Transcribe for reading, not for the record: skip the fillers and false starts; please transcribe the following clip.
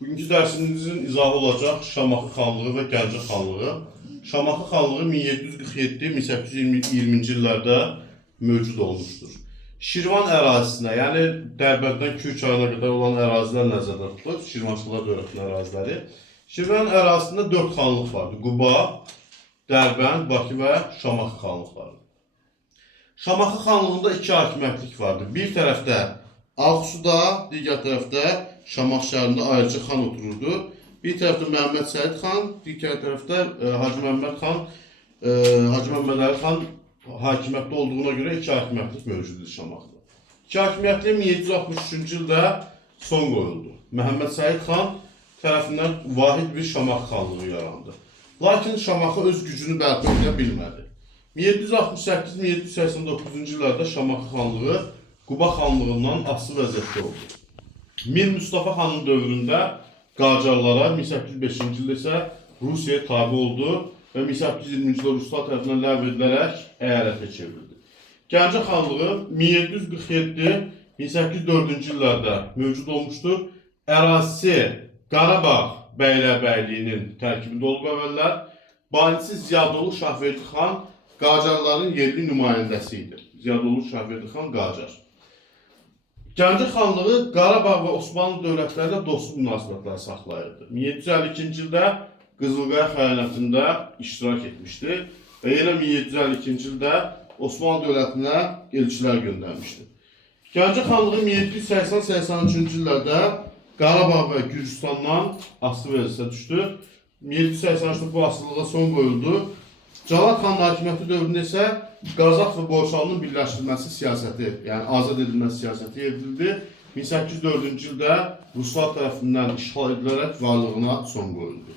Bugünkü dərsimizin izahı olacaq Şamaxı xanlığı və Gəncə xanlığı. Şamaxı xanlığı 1747-1820-ci illərdə mövcud olmuşdur. Şirvan ərazisinə, yəni Dərbənddən Kür çayına qədər olan ərazilər nəzərdə tutulur, Şirvançılar dövlətinin əraziləri. Şirvan ərazisində 4 xanlıq vardır: Quba, Dərbənd, Bakı və Şamaxı xanlıqları. Şamaxı xanlığında 2 hakimiyyətlik vardır. Bir tərəfdə Ağsuda, digər tərəfdə Şamaxı şəhərində ayrıca xan otururdu. Bir tərəfdə Məhəmməd Səid xan, digər tərəfdə Hacı Məhəmməd xan, Hacı Məhəmməd Əli xan hakimiyyətdə olduğuna görə 2 hakimiyyətlik mövcuddur Şamaxıda. 2 hakimiyyətlik 1763-cü ildə son qoyuldu. Məhəmməd Səid xan tərəfindən vahid bir Şamaxı xanlığı yarandı. Lakin Şamaxı öz gücünü bərpa edə bilmədi. 1768-1789-cu illərdə Şamaxı xanlığı Quba xanlığından asılı vəziyyətdə oldu. Mir Mustafa xanın dövründə Qacarlara, 1805-ci ildə isə Rusiyaya tabi oldu və 1820-ci ildə Ruslar tərəfindən ləğv edilərək əyalətə çevrildi. Gəncə xanlığı 1747-1804-cü illərdə mövcud olmuşdur. Ərazisi Qarabağ bəylərbəyliğinin tərkibində olub əvvəllər. Banisi Ziyadolu Şahverdi xan Qacarların yerli nümayəndəsi idi. Ziyadolu Şahverdi xan Qacar. Gəncə xanlığı Qarabağ və Osmanlı dövlətlərlə dostluq münasibətləri saxlayırdı. 1752-ci ildə Qızılqaya xəyanətində iştirak etmişdi və yenə 1752-ci ildə Osmanlı dövlətinə elçilər göndərmişdi. Gəncə xanlığı 1780-83-cü illərdə Qarabağ və Gürcüstandan asılı vəziyyətə düşdü. 1783-də bu asılılığa son qoyuldu. Cavad xanın hakimiyyəti dövründə isə Qazax və Borçalının birləşdirilməsi siyasəti, yəni azad edilməsi siyasəti edildi. 1804-cü ildə Ruslar tərəfindən işğal edilərək varlığına son qoyuldu.